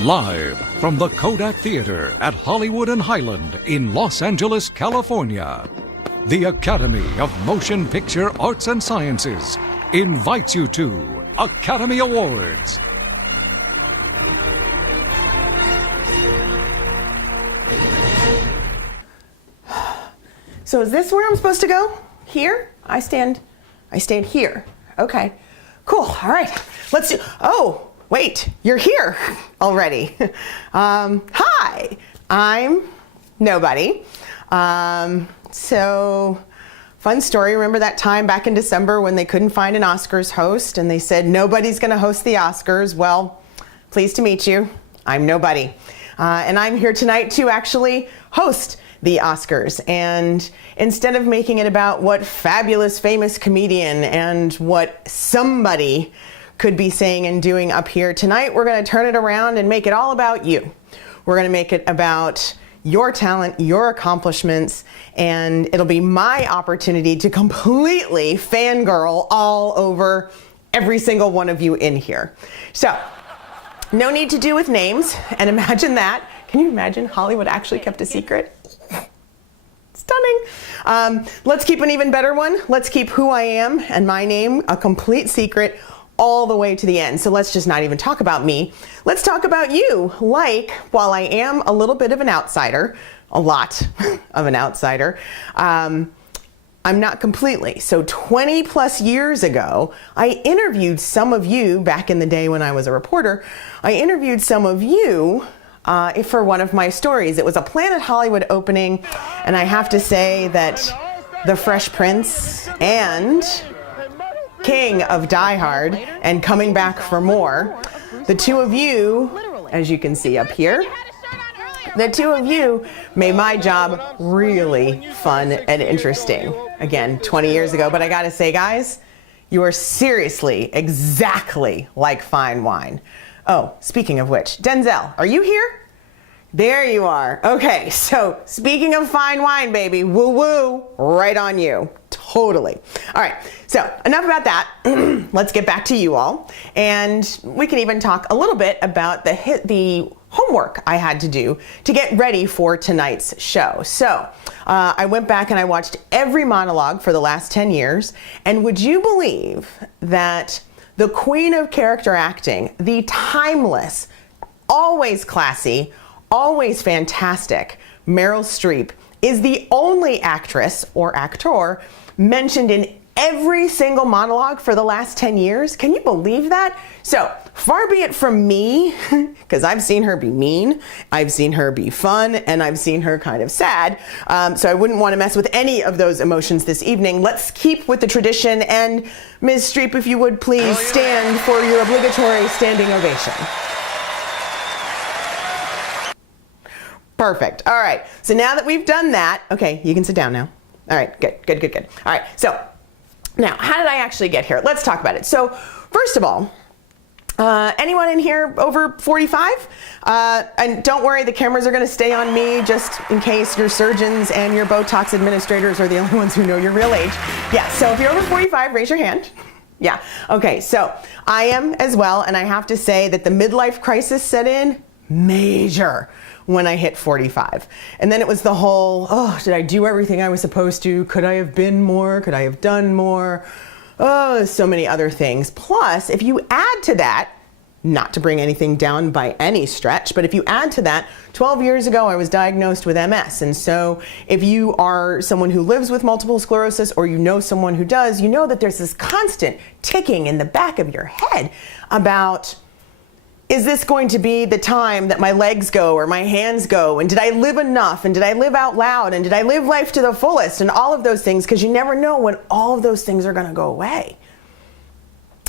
Live from the Kodak Theater at Hollywood and Highland in Los Angeles, California, the Academy of Motion Picture Arts and Sciences invites you to Academy Awards. So is this where I'm supposed to go? Here? I stand here. Okay, cool. All right, let's do, oh, wait, you're here already. Hi, I'm nobody. So fun story. Remember that time back in December when they couldn't find an Oscars host and they said, nobody's gonna host the Oscars? Well, pleased to meet you. I'm nobody. And I'm here tonight to actually host the Oscars. And instead of making it about what fabulous famous comedian and what somebody could be saying and doing up here tonight, we're gonna turn it around and make it all about you. We're gonna make it about your talent, your accomplishments, and it'll be my opportunity to completely fangirl all over every single one of you in here. So, no need to do with names, and imagine that. Can you imagine Hollywood actually kept a secret? Stunning. Let's keep an even better one. Let's keep who I am and my name a complete secret all the way to the end. So let's just not even talk about me. Let's talk about you. Like, while I am a little bit of an outsider, a lot of an outsider, I'm not completely. So 20 plus years ago, I interviewed some of you back in the day when I was a reporter. I interviewed some of you for one of my stories. It was a Planet Hollywood opening, and I have to say that the Fresh Prince and King of Die Hard and Coming Back for More, the two of you, as you can see up here, the two of you made my job really fun and interesting. Again, 20 years ago, but I gotta say, guys, you are seriously exactly like fine wine. Oh, speaking of which, Denzel, are you here? There you are. Okay, so speaking of fine wine, baby, woo-woo, right on you. Totally. All right, so enough about that. Let's get back to you all. And we can even talk a little bit about the homework I had to do to get ready for tonight's show. So I went back and I watched every monologue for the last 10 years. And would you believe that the queen of character acting, the timeless, always classy, always fantastic Meryl Streep, is the only actress or actor mentioned in every single monologue for the last 10 years. Can you believe that? So far be it from me, because I've seen her be mean, I've seen her be fun, and I've seen her kind of sad. So I wouldn't want to mess with any of those emotions this evening. Let's keep with the tradition, and Ms. Streep, if you would please stand for your obligatory standing ovation. Perfect. All right. So now that we've done that, okay, you can sit down now. All right, good. All right, so now, how did I actually get here? Let's talk about it. So, first of all, anyone in here over 45? And don't worry, the cameras are gonna stay on me just in case your surgeons and your Botox administrators are the only ones who know your real age. Yeah, so if you're over 45, raise your hand. Yeah, okay, so I am as well, and I have to say that the midlife crisis set in major when I hit 45. And then it was the whole, oh, did I do everything I was supposed to? Could I have been more? Could I have done more? Oh, so many other things. Plus, if you add to that, not to bring anything down by any stretch, but if you add to that, 12 years ago I was diagnosed with MS. And so if you are someone who lives with multiple sclerosis or you know someone who does, you know that there's this constant ticking in the back of your head about, is this going to be the time that my legs go or my hands go? And did I live enough? And did I live out loud? And did I live life to the fullest? And all of those things, because you never know when all of those things are gonna go away.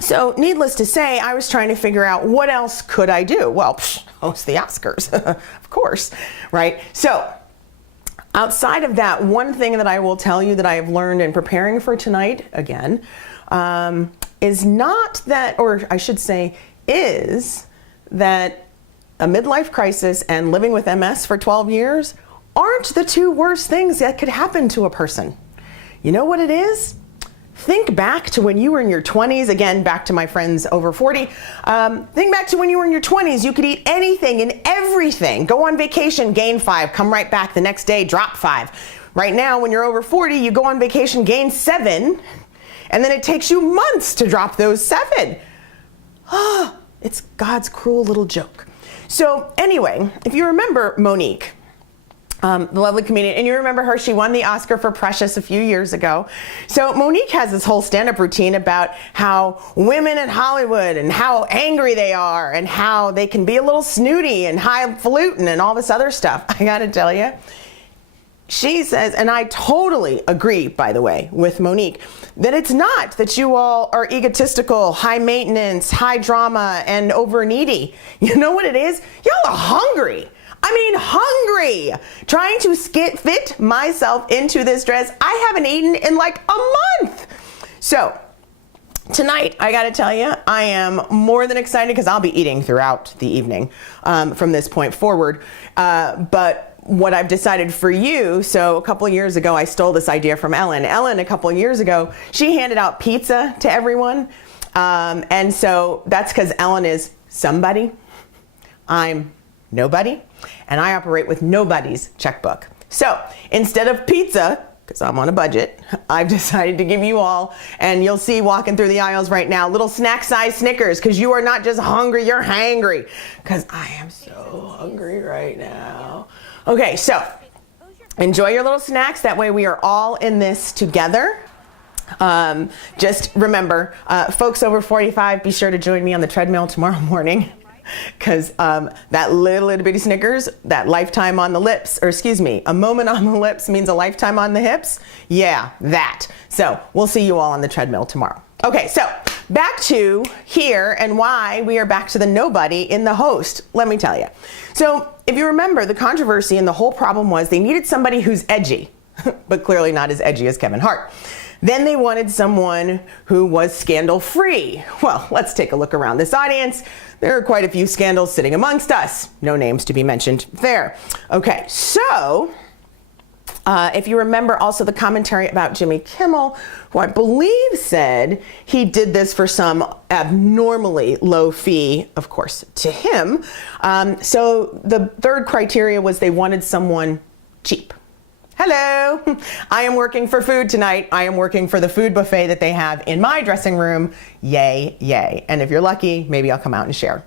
So needless to say, I was trying to figure out what else could I do? Well, host the Oscars, of course, right? So outside of that, one thing that I will tell you that I have learned in preparing for tonight, again, is not that, or I should say, is that a midlife crisis and living with MS for 12 years aren't the two worst things that could happen to a person. You know what it is? Think back to when you were in your 20s, again, back to my friends over 40. Think back to when you were in your 20s. You could eat anything and everything. Go on vacation, gain 5, come right back the next day, drop 5. Right now, when you're over 40, you go on vacation, gain 7, and then it takes you months to drop those 7. It's God's cruel little joke. So anyway, if you remember Monique, the lovely comedian, and you remember her, she won the Oscar for Precious a few years ago. So Monique has this whole stand-up routine about how women in Hollywood and how angry they are and how they can be a little snooty and highfalutin and all this other stuff. I gotta tell you, she says, and I totally agree, by the way, with Monique, that it's not that you all are egotistical, high maintenance, high drama, and over needy. You know what it is? Y'all are hungry. I mean, hungry. Trying to fit myself into this dress I haven't eaten in like a month. So tonight, I gotta tell you, I am more than excited because I'll be eating throughout the evening from this point forward. But what I've decided for you, so a couple of years ago, I stole this idea from Ellen. Ellen, a couple of years ago, she handed out pizza to everyone. And so that's because Ellen is somebody. I'm nobody. And I operate with nobody's checkbook. So instead of pizza, because I'm on a budget, I've decided to give you all, and you'll see walking through the aisles right now, little snack-sized Snickers, because you are not just hungry, you're hangry. Because I am so hungry right now. Okay, so enjoy your little snacks. That way we are all in this together. Just remember, folks over 45, be sure to join me on the treadmill tomorrow morning. Because that little itty bitty Snickers, that lifetime on the lips, or excuse me, a moment on the lips means a lifetime on the hips. Yeah, that. So we'll see you all on the treadmill tomorrow. Okay, so back to here and why we are back to the nobody in the host. Let me tell you. So if you remember, the controversy and the whole problem was they needed somebody who's edgy, but clearly not as edgy as Kevin Hart. Then they wanted someone who was scandal-free. Well, let's take a look around this audience. There are quite a few scandals sitting amongst us. No names to be mentioned there. Okay, so if you remember also the commentary about Jimmy Kimmel, who I believe said he did this for some abnormally low fee, of course, to him. So the third criteria was they wanted someone cheap. Hello, I am working for food tonight. I am working for the food buffet that they have in my dressing room. Yay, yay. And if you're lucky, maybe I'll come out and share.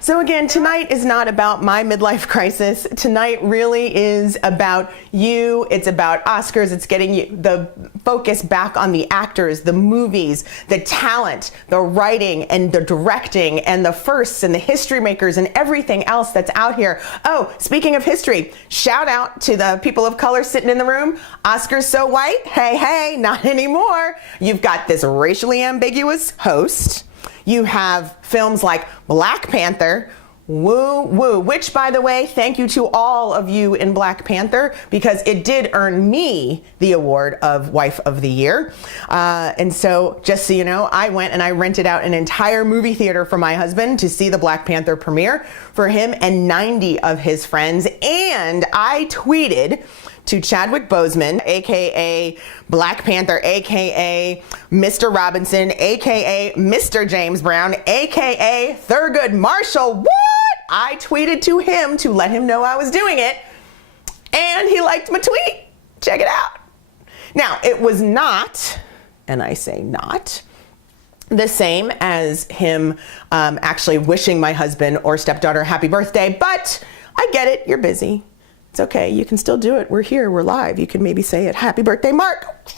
So again, tonight is not about my midlife crisis. Tonight really is about you. It's about Oscars. It's getting you the focus back on the actors, the movies, the talent, the writing and the directing and the firsts and the history makers and everything else that's out here. Oh, speaking of history, shout out to the people of color sitting in the room. Oscars so white? Hey, hey, not anymore. You've got this racially ambiguous host. You have films like Black Panther, woo woo, which by the way, thank you to all of you in Black Panther because it did earn me the award of Wife of the Year. And so just so you know, I went and I rented out an entire movie theater for my husband to see the Black Panther premiere for him and 90 of his friends. And I tweeted to Chadwick Boseman, aka Black Panther, aka Mr. Robinson, aka Mr. James Brown, aka Thurgood Marshall. What? I tweeted to him to let him know I was doing it, and he liked my tweet. Check it out. Now, it was not, and I say not, the same as him actually wishing my husband or stepdaughter happy birthday, but I get it. You're busy. It's okay. You can still do it. We're here. We're live. You can maybe say it. Happy birthday, Mark.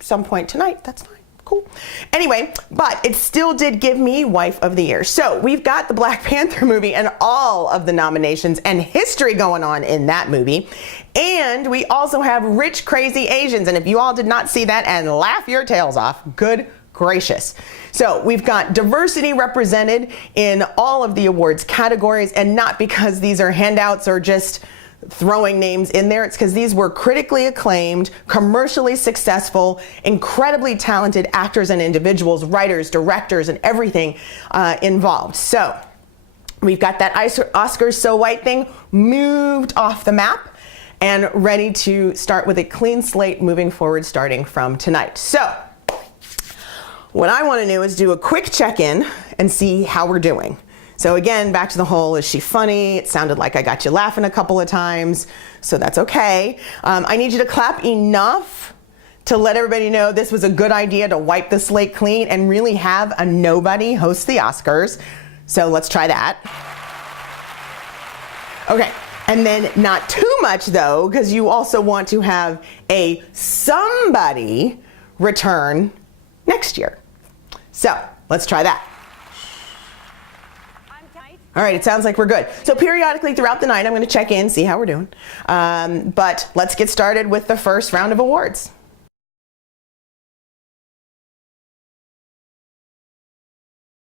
Some point tonight. That's fine. Cool. Anyway, but it still did give me Wife of the Year. So we've got the Black Panther movie and all of the nominations and history going on in that movie. And we also have Rich Crazy Asians. And if you all did not see that and laugh your tails off, good gracious. So we've got diversity represented in all of the awards categories, and not because these are handouts or just throwing names in there. It's because these were critically acclaimed, commercially successful, incredibly talented actors and individuals, writers, directors, and everything involved. So we've got that Oscars so white thing moved off the map. and ready to start with a clean slate moving forward starting from tonight. So what I want to do is do a quick check-in and see how we're doing. So again, back to the whole, is she funny? It sounded like I got you laughing a couple of times, so that's okay. I need you to clap enough to let everybody know this was a good idea to wipe the slate clean and really have a nobody host the Oscars. So let's try that. Okay, and then not too much though, because you also want to have a somebody return next year. So let's try that. All right, it sounds like we're good. So periodically throughout the night, I'm going to check in, see how we're doing. But let's get started with the first round of awards.